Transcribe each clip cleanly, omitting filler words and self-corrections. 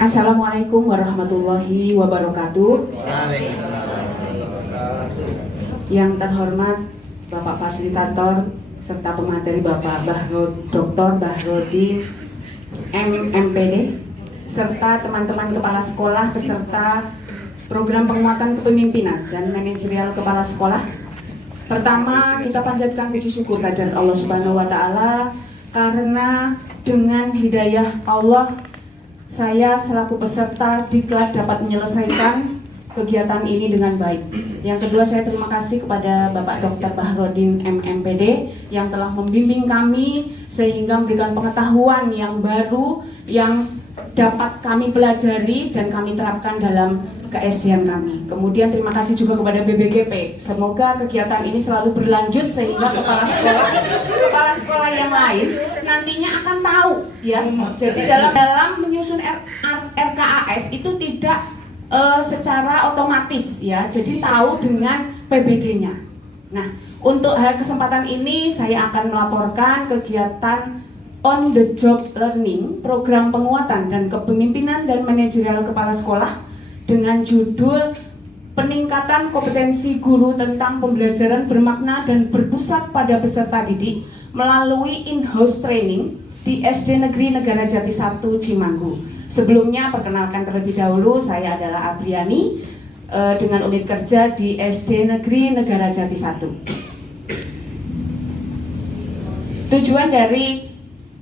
Assalamualaikum warahmatullahi wabarakatuh. Yang terhormat Bapak Fasilitator serta pemateri Bapak Dr. Bahrodin MMPD serta teman-teman kepala sekolah peserta program penguatan kepemimpinan dan manajerial kepala sekolah. Pertama, kita panjatkan puji syukur kehadirat Allah Subhanahu wa taala karena dengan hidayah Allah saya selaku peserta diklat dapat menyelesaikan kegiatan ini dengan baik. Yang kedua, saya terima kasih kepada Bapak Dr. Bahrodin MMPD yang telah membimbing kami sehingga memberikan pengetahuan yang baru yang dapat kami pelajari dan kami terapkan dalam ke-SD-an kami. Kemudian terima kasih juga kepada BBGP. Semoga kegiatan ini selalu berlanjut sehingga kepala sekolah yang lain nantinya akan tahu ya. Jadi dalam menyusun RKAS itu tidak secara otomatis ya. Jadi tahu dengan PBG-nya. Nah, untuk kesempatan ini saya akan melaporkan kegiatan on the job learning, program penguatan dan kepemimpinan dan manajerial kepala sekolah dengan judul peningkatan kompetensi guru tentang pembelajaran bermakna dan berpusat pada peserta didik melalui in-house training di SD Negeri Negara Jati 1 Cimanggu. Sebelumnya perkenalkan terlebih dahulu, saya adalah Abriani dengan unit kerja di SD Negeri Negara Jati 1. Tujuan dari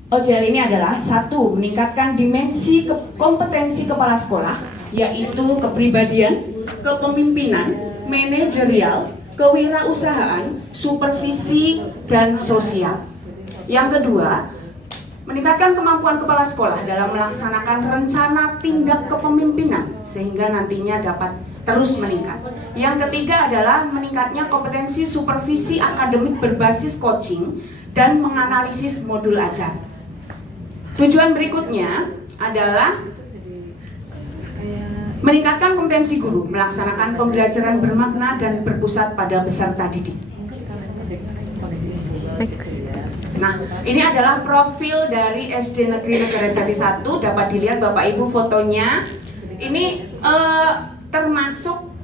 OJL ini adalah 1. Meningkatkan dimensi kompetensi kepala sekolah, yaitu kepribadian, kepemimpinan, manajerial, kewirausahaan, supervisi, dan sosial. Yang kedua, meningkatkan kemampuan kepala sekolah dalam melaksanakan rencana tindak kepemimpinan sehingga nantinya dapat terus meningkat. Yang ketiga adalah meningkatnya kompetensi supervisi akademik berbasis coaching dan menganalisis modul ajar. Tujuan berikutnya adalah meningkatkan kompetensi guru, melaksanakan pembelajaran bermakna dan berpusat pada peserta didik. Nah, ini adalah profil dari SD Negeri Negara Jati 1. Dapat dilihat Bapak Ibu fotonya. Ini termasuk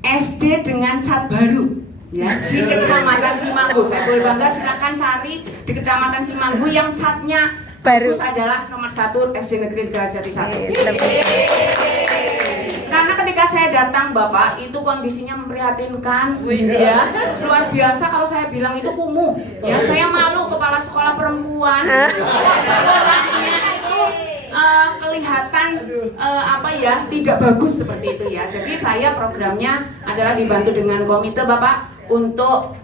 SD dengan cat baru ya, di Kecamatan Cimanggu. Saya boleh bangga, silakan cari di Kecamatan Cimanggu yang catnya baru adalah nomor 1 SD Negeri Negara Jati 1. Karena ketika saya datang Bapak, itu kondisinya memprihatinkan ya, luar biasa. Kalau saya bilang itu kumuh ya, saya malu kepala sekolah perempuan. Sekolahnya itu kelihatan tidak bagus seperti itu ya. Jadi saya programnya adalah dibantu dengan komite Bapak untuk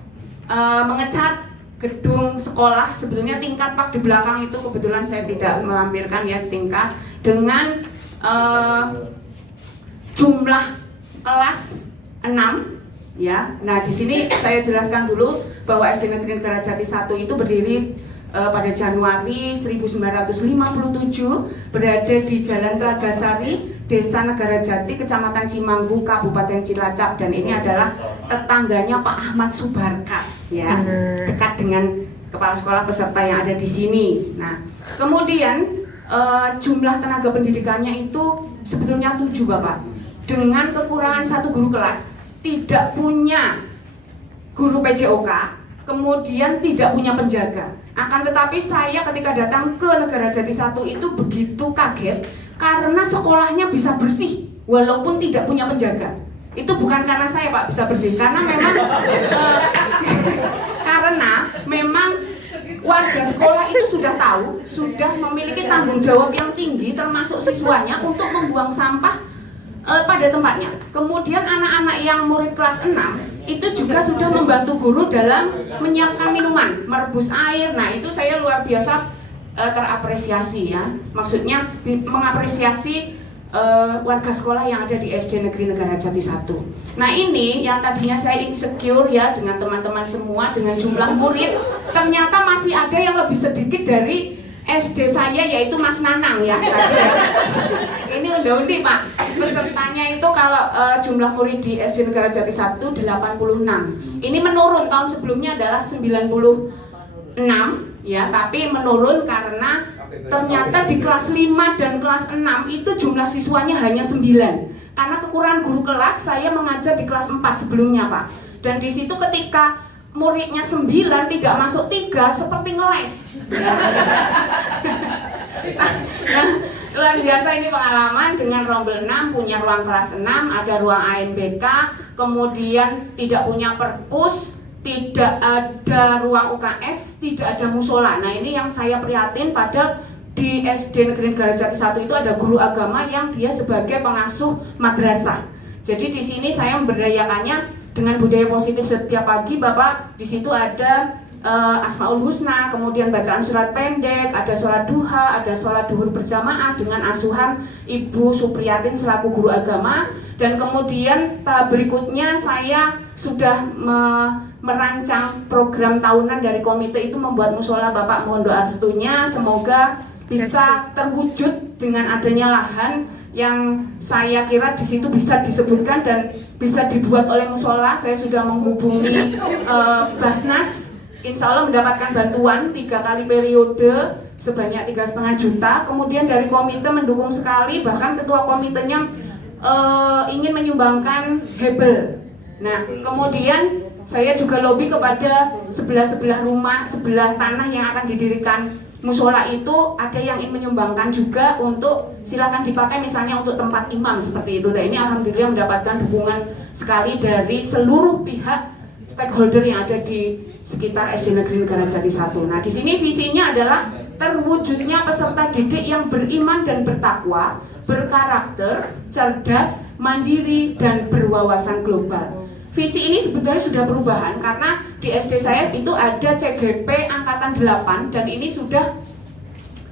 mengecat gedung sekolah. Sebetulnya tingkat Pak di belakang itu kebetulan saya tidak melampirkan ya tingkat dengan jumlah kelas 6 ya. Nah, di sini saya jelaskan dulu bahwa SD Negeri Negara Jati 1 itu berdiri pada Januari 1957, berada di Jalan Telagasari, Desa Negara Jati, Kecamatan Cimanggu, Kabupaten Cilacap, dan ini adalah tetangganya Pak Ahmad Subarkat ya, dekat dengan kepala sekolah peserta yang ada di sini. Nah, kemudian jumlah tenaga pendidikannya itu sebetulnya 7 Bapak. Dengan kekurangan 1 guru kelas, tidak punya guru PJOK, kemudian tidak punya penjaga. Akan tetapi saya ketika datang ke Negara Jati 1 itu begitu kaget karena sekolahnya bisa bersih walaupun tidak punya penjaga. Itu bukan karena saya Pak bisa bersih, karena memang warga sekolah itu sudah tahu, sudah memiliki tanggung jawab yang tinggi termasuk siswanya untuk membuang sampah pada tempatnya. Kemudian anak-anak yang murid kelas 6 itu juga sudah membantu guru dalam menyiapkan minuman, merebus air. Nah, itu saya luar biasa terapresiasi ya. Maksudnya mengapresiasi warga sekolah yang ada di SD Negeri Negara Jati 1. Nah, ini yang tadinya saya insecure ya dengan teman-teman semua dengan jumlah murid, ternyata masih ada yang lebih sedikit dari SD saya, yaitu Mas Nanang ya tadi ya. Ini undi-undi Pak. Pesertanya itu kalau jumlah murid di SD Negara Jati 1 86. Ini menurun, tahun sebelumnya adalah 96 ya, tapi menurun karena ternyata di kelas 5 dan kelas 6 itu jumlah siswanya hanya 9. Karena kekurangan guru kelas, saya mengajar di kelas 4 sebelumnya, Pak. Dan di situ ketika muridnya 9 tidak masuk 3 seperti ngeles. Nah, luar biasa ini pengalaman dengan rombel 6 punya ruang kelas 6, ada ruang ANBK, kemudian tidak punya perpus, tidak ada ruang UKS, tidak ada musola. Nah, ini yang saya prihatin, padahal di SD Negeri Negara Jati 1 itu ada guru agama yang dia sebagai pengasuh madrasah. Jadi di sini saya memberdayakannya dengan budaya positif. Setiap pagi Bapak di situ ada Asmaul Husna, kemudian bacaan surat pendek, ada sholat duha, ada sholat duhur berjamaah dengan asuhan Ibu Supriyatin selaku guru agama. Dan kemudian tahap berikutnya saya sudah merancang program tahunan dari komite itu membuat musola. Bapak mohon doa restunya, semoga bisa terwujud dengan adanya lahan yang saya kira di situ bisa disebutkan dan bisa dibuat oleh musola. Saya sudah menghubungi Basnas. Insya Allah mendapatkan bantuan 3 kali periode sebanyak 3,5 juta. Kemudian dari komite mendukung sekali, bahkan ketua komitenya ingin menyumbangkan hebel. Nah, kemudian saya juga lobby kepada sebelah rumah, sebelah tanah yang akan didirikan musola itu, ada yang ingin menyumbangkan juga untuk silakan dipakai misalnya untuk tempat imam seperti itu. Dan ini alhamdulillah mendapatkan dukungan sekali dari seluruh pihak stakeholder yang ada di sekitar SD Negeri Negara Jati 1. Nah, di sini visinya adalah terwujudnya peserta didik yang beriman dan bertakwa, berkarakter, cerdas, mandiri, dan berwawasan global. Visi ini sebetulnya sudah perubahan karena di SD saya itu ada CGP angkatan 8 dan ini sudah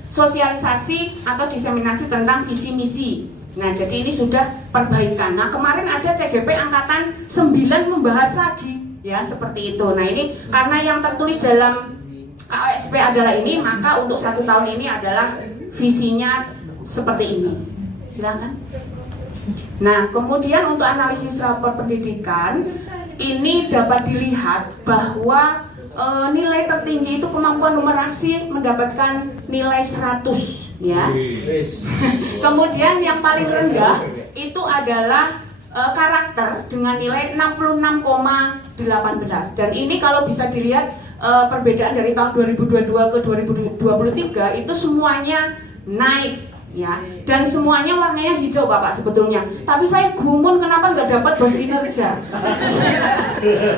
sosialisasi atau diseminasi tentang visi misi. Nah, jadi ini sudah perbaikan. Nah, kemarin ada CGP angkatan 9 membahas lagi. Ya, seperti itu. Nah, ini karena yang tertulis dalam KOSP adalah ini, maka untuk 1 tahun ini adalah visinya seperti ini. Silakan. Nah, kemudian untuk analisis rapor pendidikan, ini dapat dilihat bahwa nilai tertinggi itu kemampuan numerasi mendapatkan nilai 100, ya. Kemudian yang paling rendah itu adalah karakter dengan nilai 66,18. Dan ini kalau bisa dilihat perbedaan dari tahun 2022 ke 2023 itu semuanya naik, ya, dan semuanya warnanya hijau Bapak sebetulnya. Tapi saya gumun kenapa nggak dapat bos kinerja.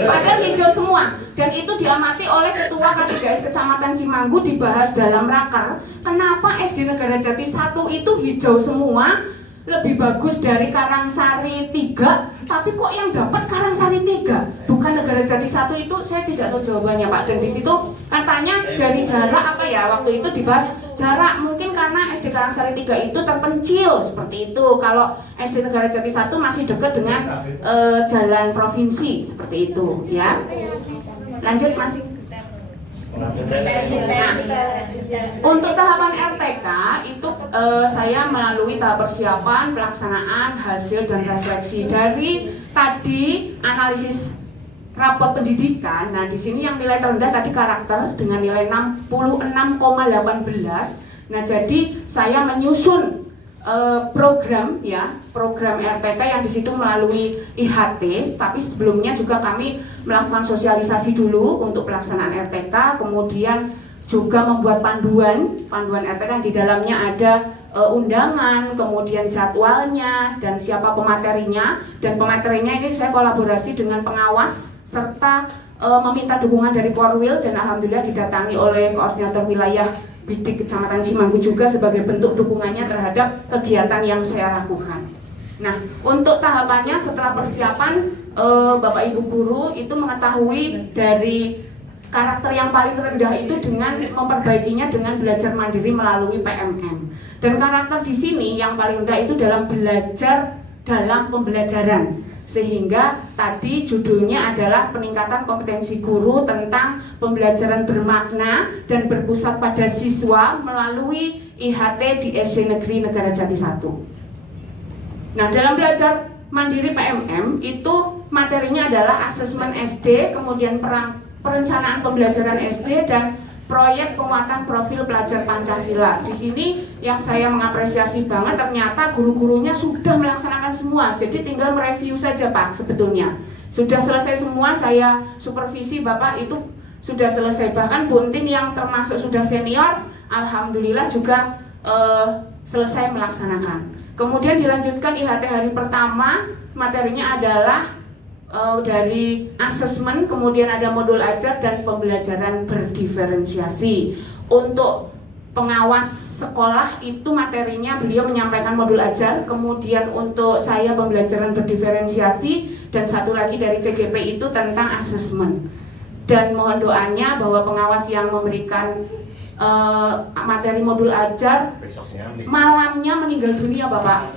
Padahal hijau semua. Dan itu diamati oleh Ketua K3S Kecamatan Cimanggu, dibahas dalam raker. Kenapa SD Negara Jati 1 itu hijau semua, lebih bagus dari Karangsari 3, tapi kok yang dapat Karangsari 3 bukan Negara Jati 1 itu, saya tidak tahu jawabannya Pak. Dan di situ katanya dari jarak apa ya, waktu itu dibahas jarak, mungkin karena SD Karangsari 3 itu terpencil seperti itu. Kalau SD Negara Jati 1 masih dekat dengan jalan provinsi seperti itu, ya. Lanjut masih. Nah, untuk tahapan RTK itu saya melalui tahap persiapan, pelaksanaan, hasil dan refleksi dari tadi analisis rapor pendidikan. Nah, di sini yang nilai terendah tadi karakter dengan nilai 66,18. Nah, jadi saya menyusun program, ya, program RTK yang di situ melalui IHT. Tapi sebelumnya juga kami melakukan sosialisasi dulu untuk pelaksanaan RTK, kemudian juga membuat panduan RTK yang di dalamnya ada undangan, kemudian jadwalnya dan siapa pematerinya. Dan pematerinya ini saya kolaborasi dengan pengawas serta meminta dukungan dari Korwil, dan alhamdulillah didatangi oleh koordinator wilayah Bidik Kecamatan Cimanggu juga sebagai bentuk dukungannya terhadap kegiatan yang saya lakukan. Nah, untuk tahapannya setelah persiapan, Bapak Ibu guru itu mengetahui dari karakter yang paling rendah itu dengan memperbaikinya dengan belajar mandiri melalui PMM. Dan karakter di sini yang paling rendah itu dalam belajar dalam pembelajaran. Sehingga tadi judulnya adalah peningkatan kompetensi guru tentang pembelajaran bermakna dan berpusat pada siswa melalui IHT di SD Negeri Negara Jati 1. Nah, dalam belajar mandiri PMM itu materinya adalah asesmen SD, kemudian perencanaan pembelajaran SD dan proyek penguatan profil pelajar Pancasila. Di sini yang saya mengapresiasi banget, ternyata guru-gurunya sudah melaksanakan semua. Jadi tinggal mereview saja Pak sebetulnya. Sudah selesai semua, saya supervisi Bapak itu sudah selesai. Bahkan Buntin yang termasuk sudah senior, alhamdulillah juga selesai melaksanakan. Kemudian dilanjutkan IHT hari pertama, materinya adalah dari asesmen, kemudian ada modul ajar dan pembelajaran berdiferensiasi. Untuk pengawas sekolah itu materinya beliau menyampaikan modul ajar, kemudian untuk saya pembelajaran berdiferensiasi, dan satu lagi dari CGP itu tentang asesmen. Dan mohon doanya bahwa pengawas yang memberikan materi modul ajar malamnya meninggal dunia Bapak.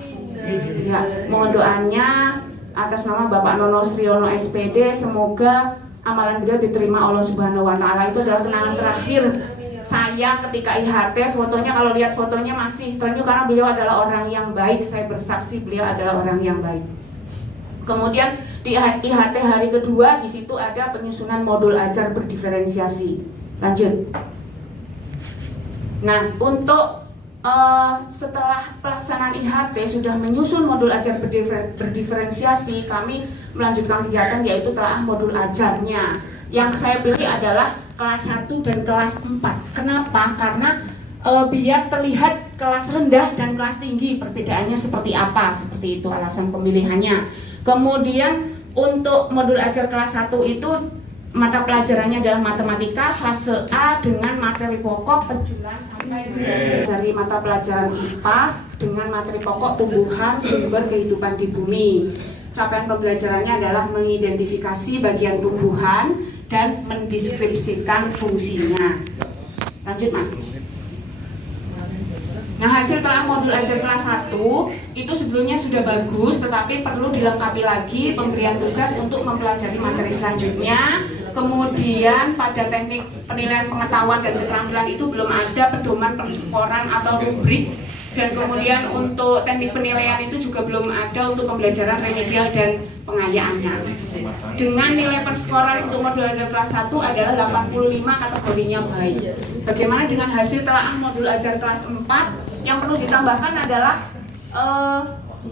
Ya, mohon doanya atas nama Bapak Nono Sriono SPD, semoga amalan beliau diterima Allah Subhanahu wa Ta'ala. Itu adalah kenangan terakhir saya ketika IHT. Fotonya, kalau lihat fotonya masih terenyuh karena beliau adalah orang yang baik. Saya bersaksi beliau adalah orang yang baik. Kemudian di IHT hari kedua, di situ ada penyusunan modul ajar berdiferensiasi. Lanjut. Nah, untuk setelah pelaksanaan IHT sudah menyusun modul ajar berdiferensiasi, kami melanjutkan kegiatan yaitu telah modul ajarnya. Yang saya pilih adalah kelas 1 dan kelas 4. Kenapa? Karena biar terlihat kelas rendah dan kelas tinggi perbedaannya seperti apa, seperti itu alasan pemilihannya. Kemudian untuk modul ajar kelas 1 itu mata pelajarannya adalah matematika fase A dengan materi pokok penjualan sampai dari mata pelajaran IPA dengan materi pokok tumbuhan sumber kehidupan di bumi. Capaian pembelajarannya adalah mengidentifikasi bagian tumbuhan dan mendeskripsikan fungsinya. Lanjut Mas. Nah, hasil telah modul ajar kelas 1 itu sebetulnya sudah bagus, tetapi perlu dilengkapi lagi pemberian tugas untuk mempelajari materi selanjutnya. Kemudian pada teknik penilaian pengetahuan dan keterampilan itu belum ada pedoman perskoran atau rubrik. Dan kemudian untuk teknik penilaian itu juga belum ada untuk pembelajaran remedial dan pengayaannya. Dengan nilai perskoran untuk modul ajar kelas 1 adalah 85, kategorinya baik. Bagaimana dengan hasil telaah modul ajar kelas 4? Yang perlu ditambahkan adalah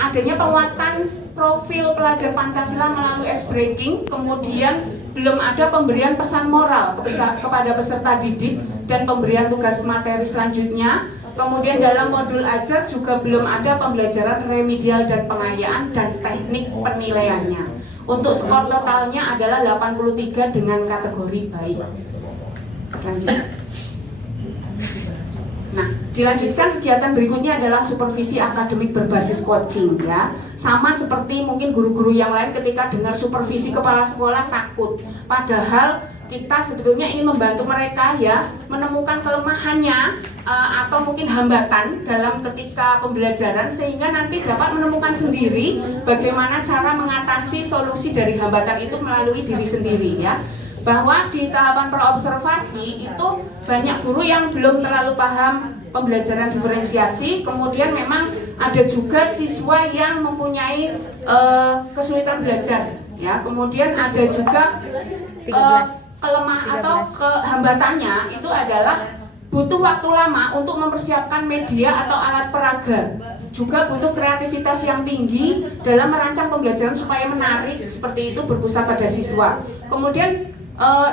adanya penguatan profil pelajar Pancasila melalui ice breaking, kemudian belum ada pemberian pesan moral kepada peserta didik dan pemberian tugas materi selanjutnya. Kemudian dalam modul ajar juga belum ada pembelajaran remedial dan pengayaan dan teknik penilaiannya. Untuk skor totalnya adalah 83 dengan kategori baik. Lanjut. Nah, dilanjutkan kegiatan berikutnya adalah supervisi akademik berbasis coaching ya. Sama seperti mungkin guru-guru yang lain ketika dengar supervisi kepala sekolah takut. Padahal kita sebetulnya ingin membantu mereka ya menemukan kelemahannya atau mungkin hambatan dalam ketika pembelajaran sehingga nanti dapat menemukan sendiri bagaimana cara mengatasi solusi dari hambatan itu melalui diri sendiri ya. Bahwa di tahapan praobservasi itu banyak guru yang belum terlalu paham pembelajaran diferensiasi, kemudian memang ada juga siswa yang mempunyai kesulitan belajar ya, kemudian ada juga kelemah atau kehambatannya itu adalah butuh waktu lama untuk mempersiapkan media atau alat peraga, juga butuh kreativitas yang tinggi dalam merancang pembelajaran supaya menarik seperti itu berpusat pada siswa. Kemudian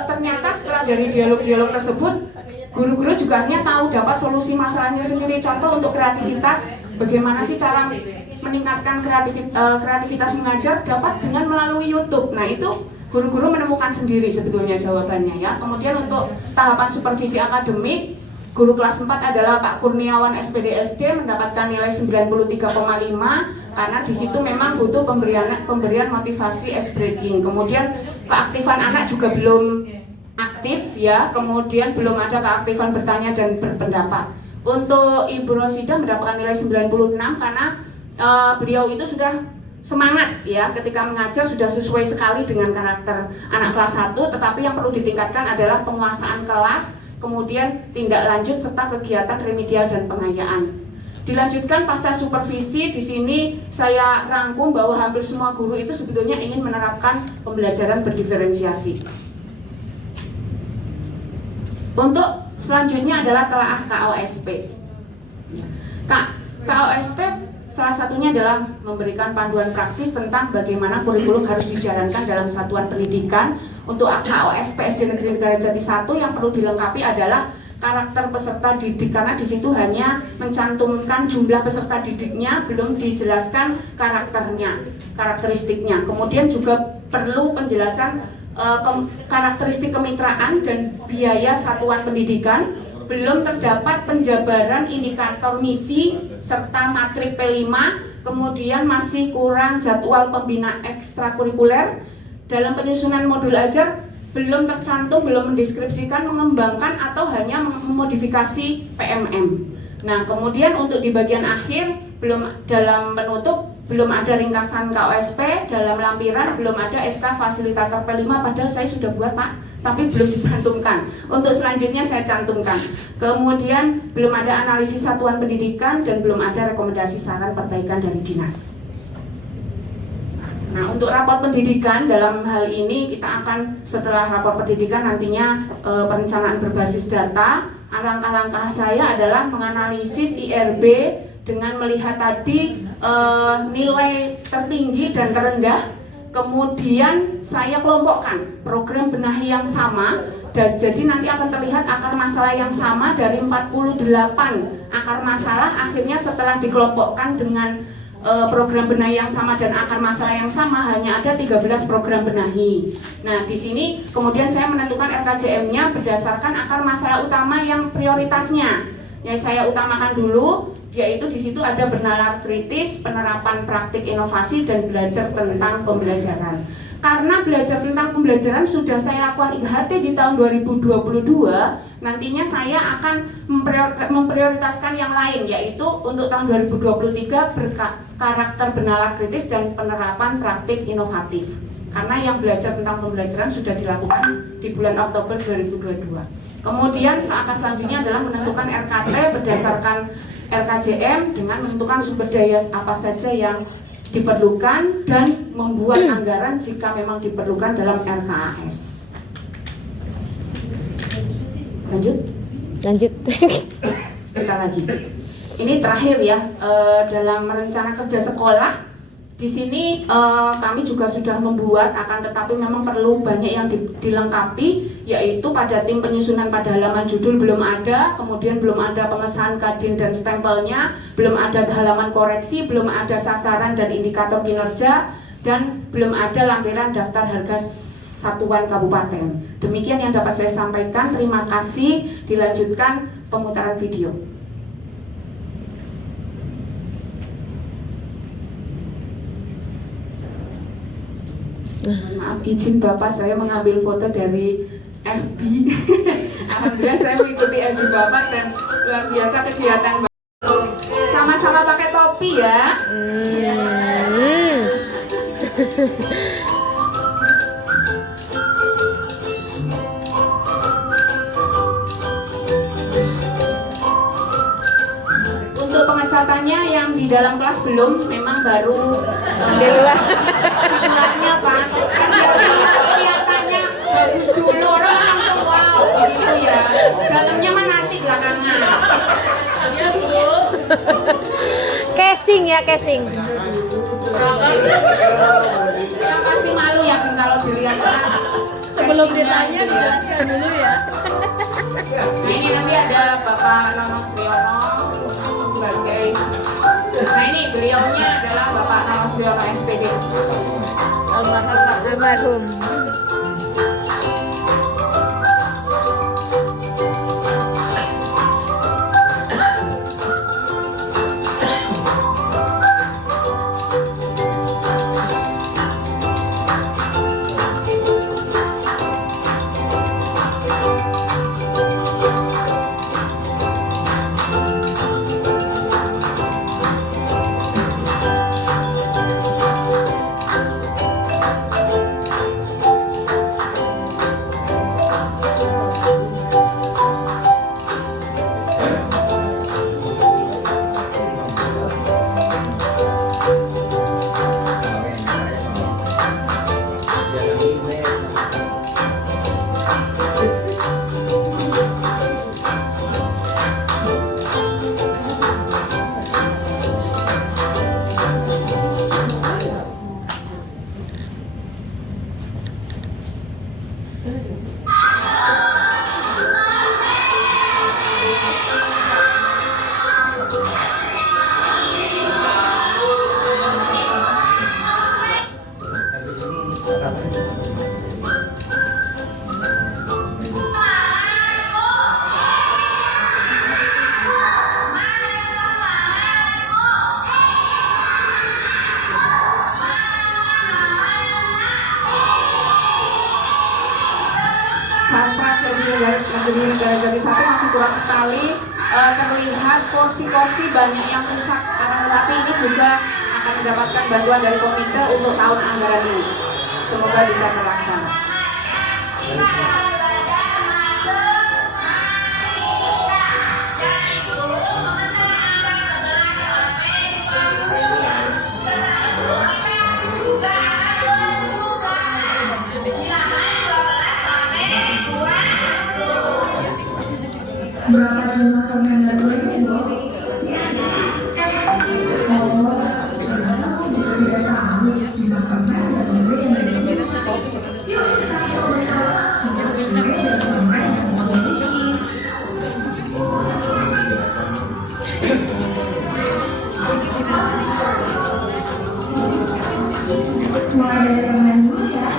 ternyata setelah dari dialog-dialog tersebut guru-guru juga akhirnya tahu dapat solusi masalahnya sendiri. Contoh untuk kreativitas, bagaimana sih cara meningkatkan kreativitas mengajar dapat dengan melalui YouTube. Nah itu guru-guru menemukan sendiri sebetulnya jawabannya ya. Kemudian untuk tahapan supervisi akademik, guru kelas 4 adalah Pak Kurniawan SPD SD mendapatkan nilai 93,5 karena di situ memang butuh pemberian motivasi ice breaking. Kemudian keaktifan anak juga belum aktif ya, kemudian belum ada keaktifan bertanya dan berpendapat. Untuk Ibu Rosida mendapatkan nilai 96 karena beliau itu sudah semangat ya ketika mengajar, sudah sesuai sekali dengan karakter anak kelas 1, tetapi yang perlu ditingkatkan adalah penguasaan kelas, kemudian tindak lanjut serta kegiatan remedial dan pengayaan. Dilanjutkan pasca supervisi, di sini saya rangkum bahwa hampir semua guru itu sebetulnya ingin menerapkan pembelajaran berdiferensiasi. Untuk Selanjutnya adalah telaah KOSP. KOSP salah satunya adalah memberikan panduan praktis tentang bagaimana kurikulum harus dijalankan dalam satuan pendidikan. Untuk KOSP SD Negeri Negara Jati 1 yang perlu dilengkapi adalah karakter peserta didik, karena di situ hanya mencantumkan jumlah peserta didiknya, belum dijelaskan karakteristiknya. Kemudian juga perlu penjelasan karakteristik kemitraan dan biaya satuan pendidikan. Belum terdapat penjabaran indikator misi serta matrik P5. Kemudian masih kurang jadwal pembina ekstrakurikuler. Dalam penyusunan modul ajar belum tercantum, belum mendeskripsikan, mengembangkan atau hanya memodifikasi PMM. Nah, kemudian untuk di bagian akhir, dalam penutup belum ada ringkasan KOSP, dalam lampiran belum ada SK fasilitator P5, padahal saya sudah buat Pak, tapi belum dicantumkan. Untuk selanjutnya saya cantumkan. Kemudian belum ada analisis satuan pendidikan dan belum ada rekomendasi saran perbaikan dari dinas. Nah, untuk rapor pendidikan dalam hal ini kita akan setelah rapor pendidikan nantinya perencanaan berbasis data. Langkah-langkah saya adalah menganalisis IRB dengan melihat tadi nilai tertinggi dan terendah. Kemudian saya kelompokkan program benahi yang sama, dan jadi nanti akan terlihat akar masalah yang sama dari 48 akar masalah. Akhirnya setelah dikelompokkan dengan program benahi yang sama dan akar masalah yang sama, hanya ada 13 program benahi. Nah, di sini kemudian saya menentukan RKJM-nya berdasarkan akar masalah utama yang prioritasnya. Yang saya utamakan dulu, yaitu di situ ada bernalar kritis, penerapan praktik inovasi, dan belajar tentang pembelajaran. Karena belajar tentang pembelajaran sudah saya lakukan IHT di tahun 2022, nantinya saya akan memprioritaskan yang lain, yaitu untuk tahun 2023 berkarakter bernalar kritis dan penerapan praktik inovatif. Karena yang belajar tentang pembelajaran sudah dilakukan di bulan Oktober 2022. Kemudian langkah selanjutnya adalah menentukan RKT berdasarkan RKJM dengan menentukan sumber daya apa saja yang diperlukan dan membuat anggaran jika memang diperlukan dalam RKAS. Lanjut. Sebentar lagi. Ini terakhir ya, dalam rencana kerja sekolah. Di sini kami juga sudah membuat, akan tetapi memang perlu banyak yang dilengkapi, yaitu pada tim penyusunan pada halaman judul belum ada, kemudian belum ada pengesahan kadin dan stempelnya, belum ada halaman koreksi, belum ada sasaran dan indikator kinerja, dan belum ada lampiran daftar harga satuan kabupaten. Demikian yang dapat saya sampaikan. Terima kasih. Dilanjutkan pemutaran video. Maaf, izin Bapak, saya mengambil foto dari FB. Alhamdulillah saya mengikuti FB Bapak dan luar biasa kegiatan Bapak. Sama-sama pakai topi ya. Untuk pengecatannya yang di dalam kelas belum, memang baru Alhamdulillahnya Pak, kelihatannya bagus dulu, orang langsung wow begitu ya. Dalamnya mah nanti belakangan. Ya Bu. Casing ya, casing. Yang pasti malu ya kalau dilihat kan. Sebelum ditanya dijelaskan dulu ya. Nah, ini nanti ada Bapak Nono Sriono sebagai, nah ini beliaunya adalah Bapak Nono Sriono SPD Almarhum. Negeri Negara Jati 1 masih kurang sekali terlihat kursi-kursi banyak yang rusak, akan tetapi ini juga akan mendapatkan bantuan dari komite untuk tahun anggaran ini. Semoga bisa terlaksana. Berapa jumlah permen dan tulis itu? Oh, ternyata aku juga tidak tahu jumlah permen dan tulis yang dimiliki. Yuk kita tahu bersama jumlah permen dan permen yang dimiliki. Mulai dari permen dulu ya.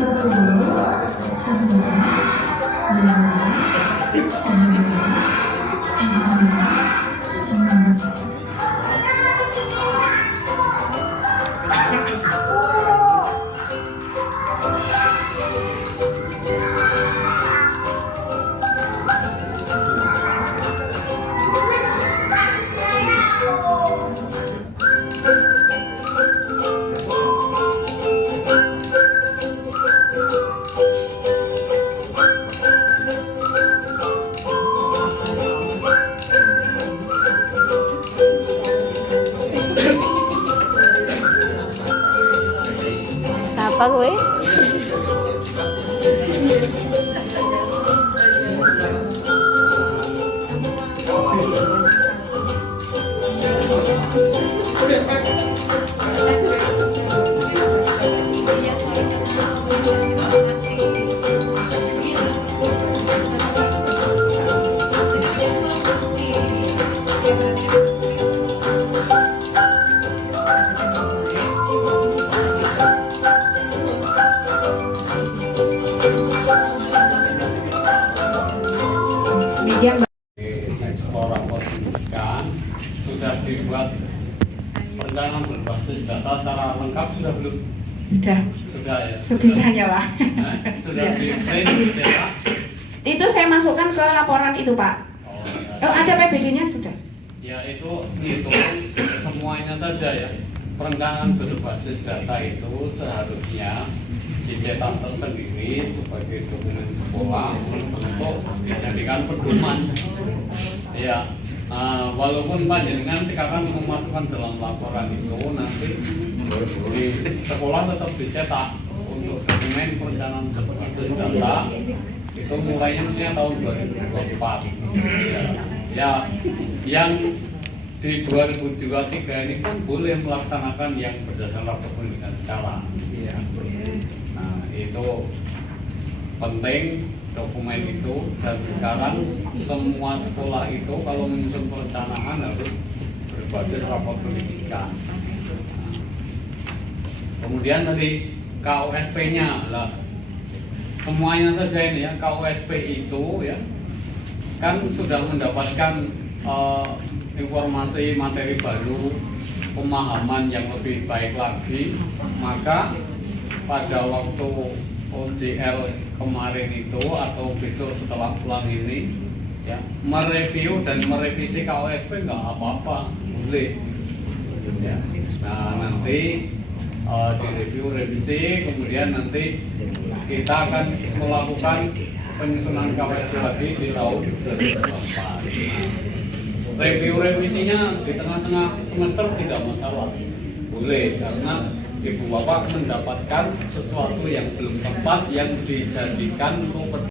1, 2, Siapa gue? Demikian Eksplorator pendidikan sudah dibuat perencanaan berbasis data secara lengkap sudah belum? sudah Sudah ya? sebisanya Pak. Nah, sudah Ya. di-print gitu ya, Pak? Itu saya masukkan ke laporan itu Pak. Oh, Oh, ada PBD-nya sudah. ya itu ngitung semuanya saja ya. Perencanaan berbasis data itu seharusnya dicetak tersendiri sebagai dokumen sekolah untuk dijadikan pedoman. Ya, walaupun panjenengan sekarang memasukkan dalam laporan itu, nanti di sekolah tetap dicetak untuk dokumen perencanaan berbasis data itu mulainya mestinya tahun 2024. Ya, yang di 2023 ini pun boleh melaksanakan yang berdasarkan rapor pendidikan secara. Ya. Nah, itu penting dokumen itu, dan sekarang semua sekolah itu kalau menyusun perencanaan harus berbasis rapor pendidikan. Nah, kemudian tadi KUSP-nya lah, semuanya saja ini ya, KUSP itu ya kan sudah mendapatkan informasi materi baru, pemahaman yang lebih baik lagi, maka pada waktu OJL kemarin itu atau besok setelah pulang ini ya mereview dan merevisi KUSP nggak apa-apa, boleh ya. Nah nanti direview revisi, kemudian nanti kita akan melakukan penyusunan KUSP lagi di tahun 2024. Review revisinya di tengah-tengah semester tidak masalah, boleh, karena ibu bapak mendapatkan sesuatu yang belum tepat yang dijadikan untuk